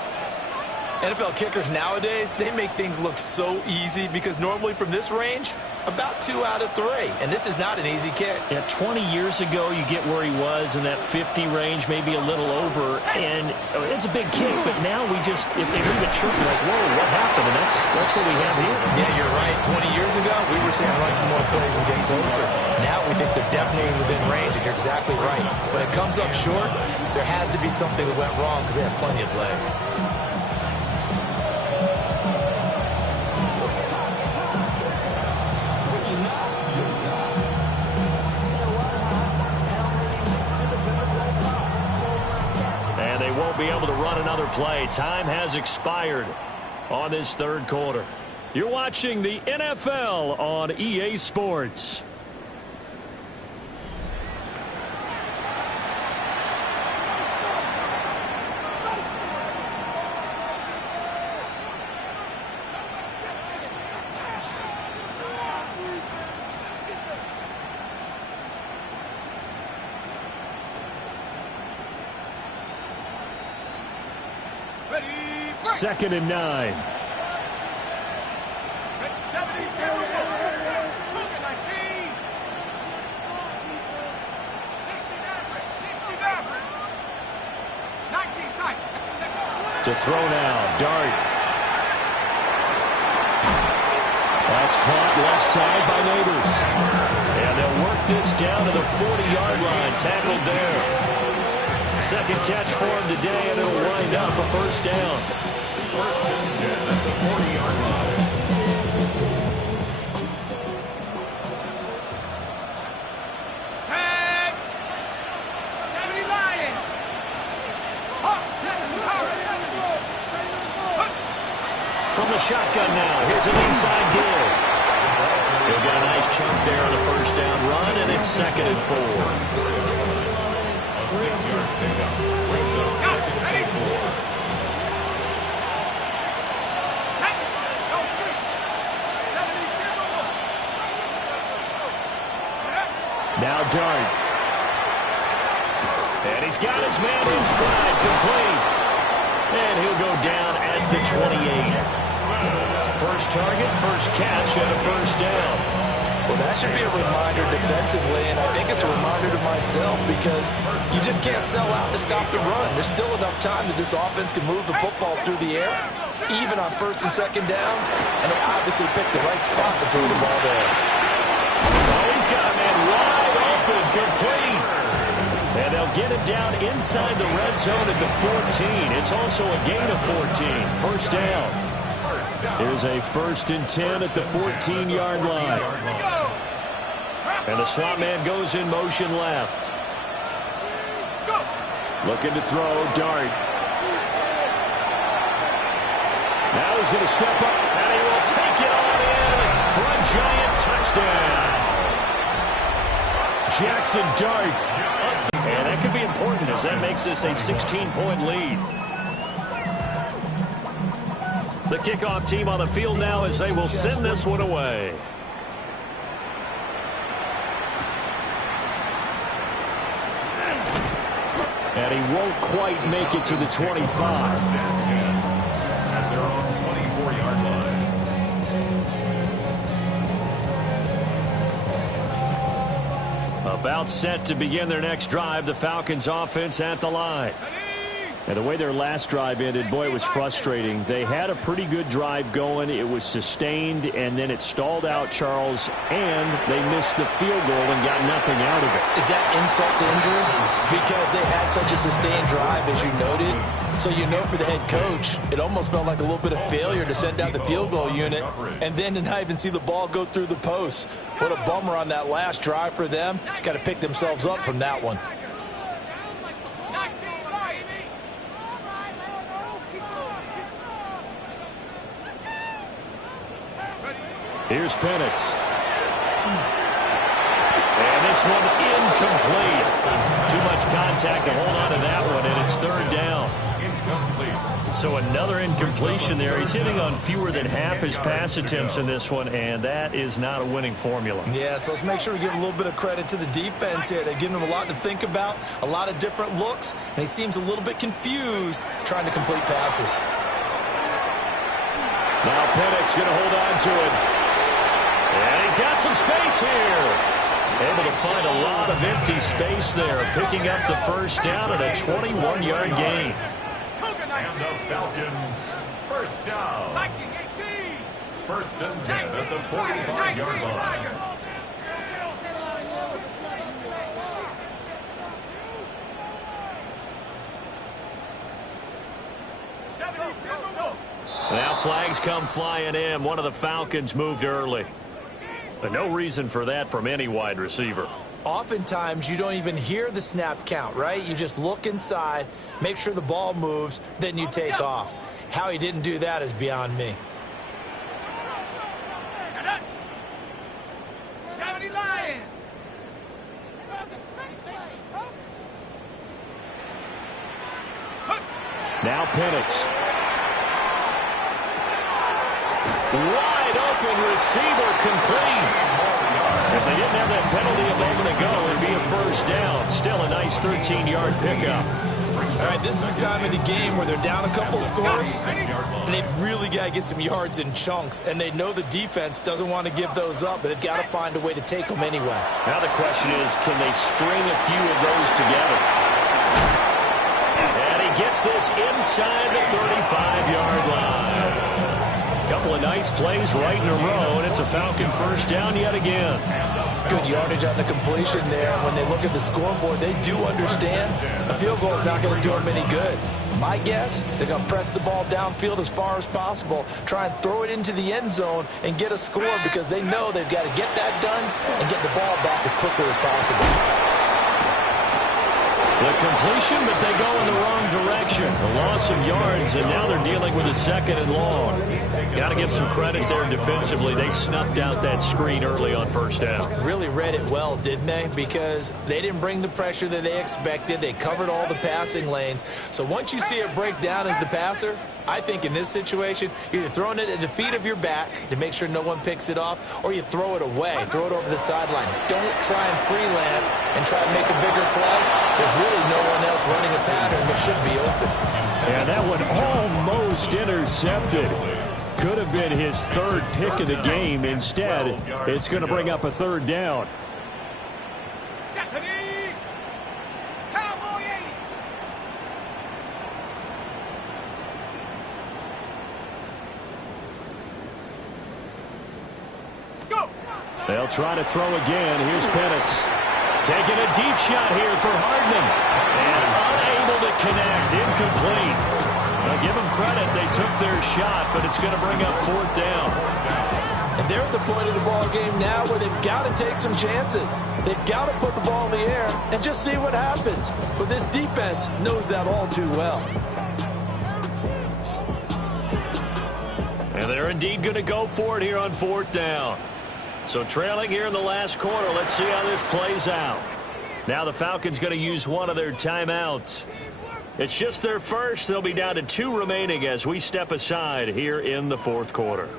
NFL kickers nowadays, they make things look so easy because normally from this range, about 2 out of 3. And this is not an easy kick. Yeah, 20 years ago, you get where he was in that 50 range, maybe a little over. And it's a big kick, but now we just, if they leave it short, we're like, whoa, what happened? And that's what we have here. Yeah, you're right. 20 years ago, we were saying run some more plays and get closer. Now we think they're definitely within range, and you're exactly right. When it comes up short, there has to be something that went wrong because they have plenty of leg. Be able to run another play. Time has expired on this 3rd quarter. You're watching the NFL on EA Sports. Second and 9. 72. 19. 60 tight. To throw now. Dart. That's caught left side by Neighbors. And they'll work this down to the 40-yard line. Tackled there. Second catch for him today, and it'll wind up a 1st down. 1st and 10 at the 40-yard line. Set. 70 Lion. Hawk 7. From the shotgun now, here's an inside give. They've got a nice chunk there on the 1st down run, and it's 2nd and 4. 6-yard pickup brings up 2nd and 4. Now Dart. And he's got his man in stride, complete. And he'll go down at the 28. First target, first catch, and a 1st down. Well, that should be a reminder defensively, and I think it's a reminder to myself because you just can't sell out to stop the run. There's still enough time that this offense can move the football through the air, even on 1st and 2nd downs, and they obviously picked the right spot to throw the ball there. Oh, he's got a man wide open, complete. And they'll get it down inside the red zone at the 14. It's also a gain of 14. 1st down. Here's a 1st and 10 at the 14-yard line. And the slot man goes in motion left. Looking to throw, Dart. Now he's going to step up, and he will take it on in for a giant touchdown. Jackson Dart. And that could be important as that makes this a 16-point lead. The kickoff team on the field now as they will send this one away. And he won't quite make it to the 25. At their own 24-yard line. About set to begin their next drive, the Falcons offense at the line. And the way their last drive ended, boy, it was frustrating. They had a pretty good drive going. It was sustained, and then it stalled out, Charles, and they missed the field goal and got nothing out of it. Is that insult to injury? Because they had such a sustained drive, as you noted. So you know for the head coach, it almost felt like a little bit of failure to send out the field goal unit and then to not even see the ball go through the post. What a bummer on that last drive for them. Got to pick themselves up from that one. Here's Penix. And this one incomplete. Too much contact to hold on to that one, and it's third down. So another incompletion there. He's hitting on fewer than half his pass attempts in this one, and that is not a winning formula. Yeah, so let's make sure we give a little bit of credit to the defense here. They've given him a lot to think about, a lot of different looks, and he seems a little bit confused trying to complete passes. Now Penix going to hold on to it. And he's got some space here. Able to find a lot of empty space there, picking up the first down at a 21-yard gain. And the Falcons, first down. First and 10 at the 45-yard line. Now flags come flying in. One of the Falcons moved early. But no reason for that from any wide receiver. Oftentimes, you don't even hear the snap count, right? You just look inside, make sure the ball moves, then you take off. How he didn't do that is beyond me. Now Penix. Wide open receiver complete. If they didn't have that penalty a moment ago, it would be a first down. Still a nice 13-yard pickup. All right, this is the time of the game where they're down a couple scores, and they've really got to get some yards in chunks, and they know the defense doesn't want to give those up, but they've got to find a way to take them anyway. Now the question is, can they string a few of those together? And he gets this inside the 35-yard line. Couple of nice plays right in a row, and it's a Falcon first down yet again. Good yardage on the completion there. When they look at the scoreboard, they do understand a field goal is not going to do them any good. My guess, they're going to press the ball downfield as far as possible, try and throw it into the end zone and get a score because they know they've got to get that done and get the ball back as quickly as possible. The completion, but they go in the wrong direction. A loss of yards, and now they're dealing with a second and long. Got to give some credit there defensively. They snuffed out that screen early on first down. Really read it well, didn't they? Because they didn't bring the pressure that they expected. They covered all the passing lanes. So once you see it break down as the passer, I think in this situation, you're either throwing it at the feet of your back to make sure no one picks it off, or you throw it away, throw it over the sideline. Don't try and freelance and try to make a bigger play. There's really no one else running a pattern that should be open. Yeah, that one almost intercepted. Could have been his third pick of the game. Instead, it's going to bring up a third down. They'll try to throw again. Here's Penix. Taking a deep shot here for Hardman. And unable to connect. Incomplete. Now give them credit. They took their shot, but it's going to bring up fourth down. And they're at the point of the ball game now where they've got to take some chances. They've got to put the ball in the air and just see what happens. But this defense knows that all too well. And they're indeed going to go for it here on fourth down. So trailing here in the last quarter, let's see how this plays out. Now the Falcons going to use one of their timeouts. It's just their first. They'll be down to 2 remaining as we step aside here in the fourth quarter.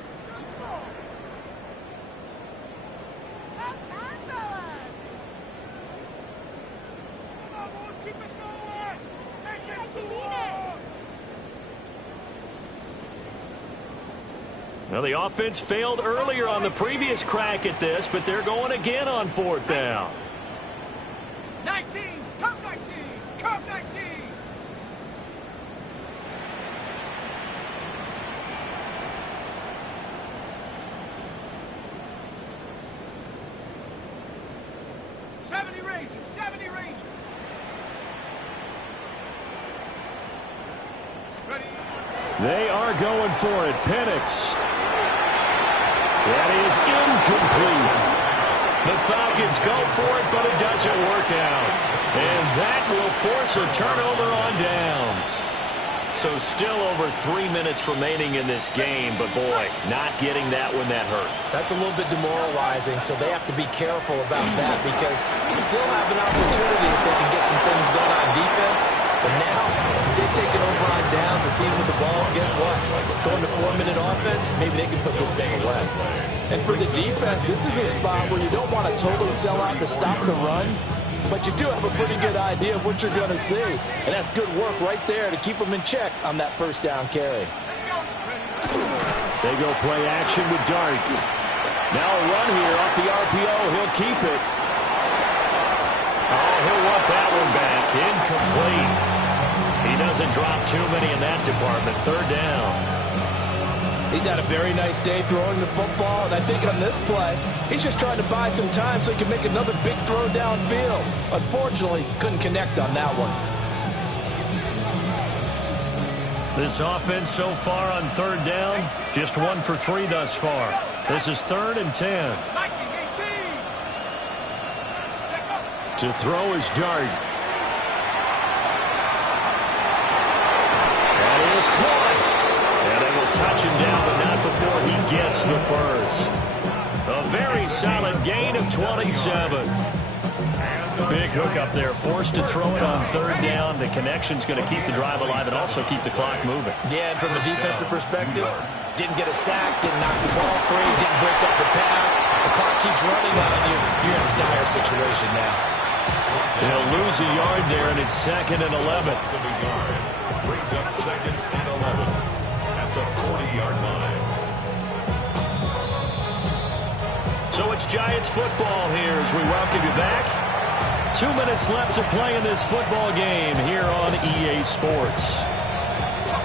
Well, the offense failed earlier on the previous crack at this, but they're going again on 4th down. 19, come 19, come 19. They are going for it. Penix. That is incomplete. The Falcons go for it, but it doesn't work out. And that will force a turnover on downs. So still over 3 minutes remaining in this game, but boy, not getting that one that hurt. That's a little bit demoralizing, so they have to be careful about that because still have an opportunity if they can get some things done on defense. But now, since they've taken over on downs, a team with the ball, guess what? Going to 4-minute offense, maybe they can put this thing away. And for the defense, this is a spot where you don't want to totally sell out to stop the run, but you do have a pretty good idea of what you're going to see. And that's good work right there to keep them in check on that first down carry. They go play action with Dart. Now a run here off the RPO. He'll keep it. Oh, he'll want that one back. Incomplete. He doesn't drop too many in that department. 3rd down. He's had a very nice day throwing the football, and I think on this play, he's just trying to buy some time so he can make another big throw downfield. Unfortunately, couldn't connect on that one. This offense so far on 3rd down, just 1 for 3 thus far. This is 3rd and 10. To throw is Dart. That is caught. And they will touch him down, but not before he gets the first. A very solid gain of 27. Big hook up there, forced to throw it on 3rd down. The connection's going to keep the drive alive and also keep the clock moving. Yeah, and from a defensive perspective, didn't get a sack, didn't knock the ball free, didn't break up the pass. The clock keeps running on you. You're in a dire situation now. They'll lose a yard there, and it's 2nd and 11. Brings up 2nd and 11 at the 40-yard line. So it's Giants football here as we welcome you back. 2 minutes left to play in this football game here on EA Sports.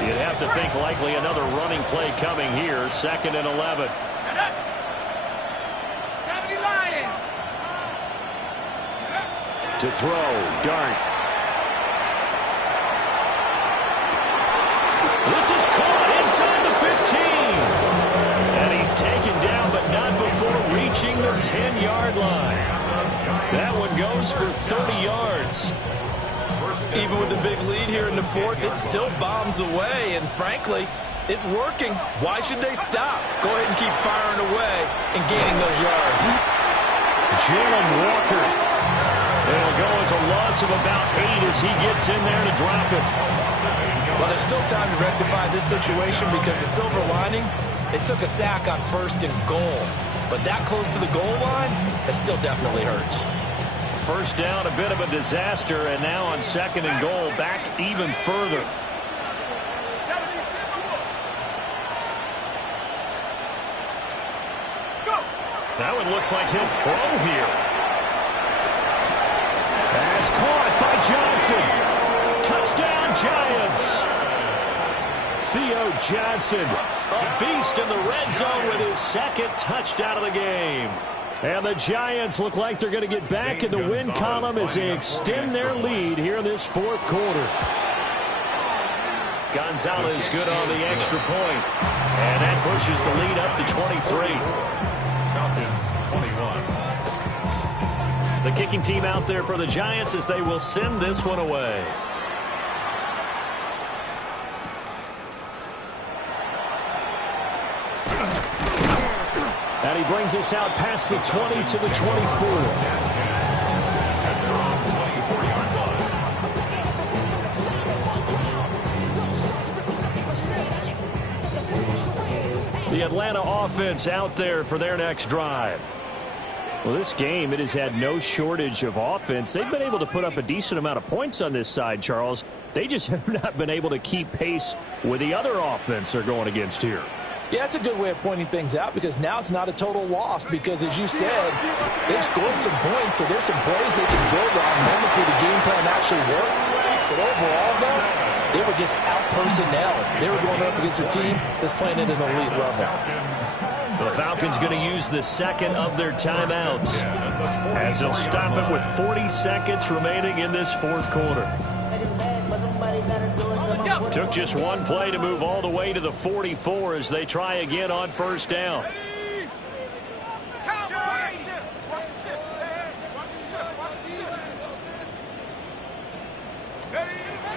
You'd have to think likely another running play coming here. 2nd and 11. To throw, Dart. This is caught inside the 15. And he's taken down, but not before reaching the 10-yard line. That one goes for 30 yards. Even with the big lead here in the 4th, it still bombs away, and frankly, it's working. Why should they stop? Go ahead and keep firing away and gaining those yards. Jalen Walker. It'll go as a loss of about 8 as he gets in there to drop it. Well, there's still time to rectify this situation because the silver lining, it took a sack on 1st and goal. But that close to the goal line, it still definitely hurts. 1st down, a bit of a disaster, and now on 2nd and goal, back even further. That one looks like he'll throw here. Pass caught by Johnson. Touchdown, Giants. Theo Johnson, a beast in the red zone with his 2nd touchdown of the game. And the Giants look like they're going to get back in the win column as they extend their lead here in this 4th quarter. Gonzalez good on the extra point. And that pushes the lead up to 23. Falcons 21. The kicking team out there for the Giants as they will send this one away. And he brings us out past the 20 to the 24. The Atlanta offense out there for their next drive. Well, this game, it has had no shortage of offense. They've been able to put up a decent amount of points on this side, Charles. They just have not been able to keep pace with the other offense they're going against here. Yeah, that's a good way of pointing things out because now it's not a total loss because, as you said, they've scored some points, so there's some plays they can build on, moments where the game plan actually worked. But overall, though, they were just out-personnel. They were going up against a team that's playing at an elite level. The Falcons going to use the second of their timeouts as they'll stop it with 40 seconds remaining in this fourth quarter. Took just one play to move all the way to the 44 as they try again on first down.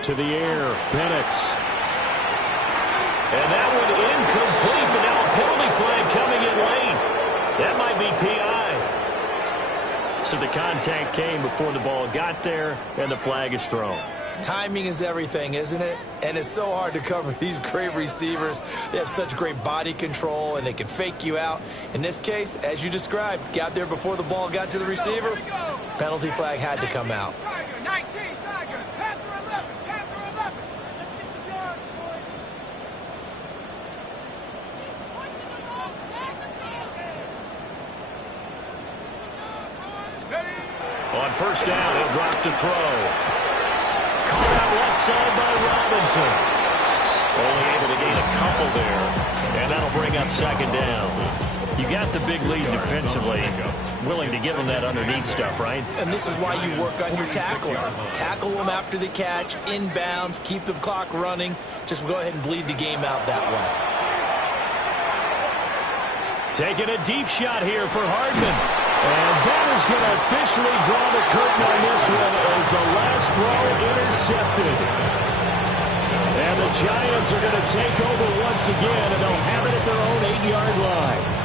To the air, Penix. And that one incomplete, but now a penalty flag coming in late. That might be PI. So the contact came before the ball got there, and the flag is thrown. Timing is everything, isn't it? And it's so hard to cover these great receivers. They have such great body control, and they can fake you out. In this case, as you described, got there before the ball got to the receiver. Penalty flag had to come out. On first down, he'll drop to throw. Caught out left side by Robinson. Only able to gain a couple there. And that'll bring up second down. You got the big lead defensively. Willing to give them that underneath stuff, right? And this is why you work on your tackling. Tackle them after the catch, inbounds, keep the clock running. Just go ahead and bleed the game out that way. Taking a deep shot here for Hardman. And that is going to officially draw the curtain on this one as the last throw intercepted. And the Giants are going to take over once again, and they'll have it at their own 8-yard line.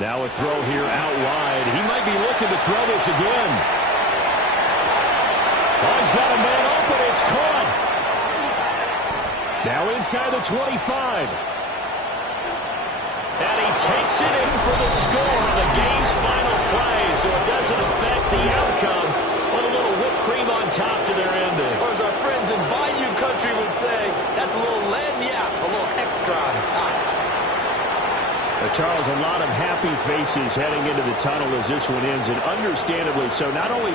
Now a throw here out wide. He might be looking to throw this again. Oh, he's got a man open. It's caught. Now inside the 25. And he takes it in for the score on the game's final play, so it doesn't affect the outcome, but a little whipped cream on top to their ending. Or as our friends in Bayou Country would say, that's a little lagniappe, a little extra on top. Charles, a lot of happy faces heading into the tunnel as this one ends, and understandably so. Not only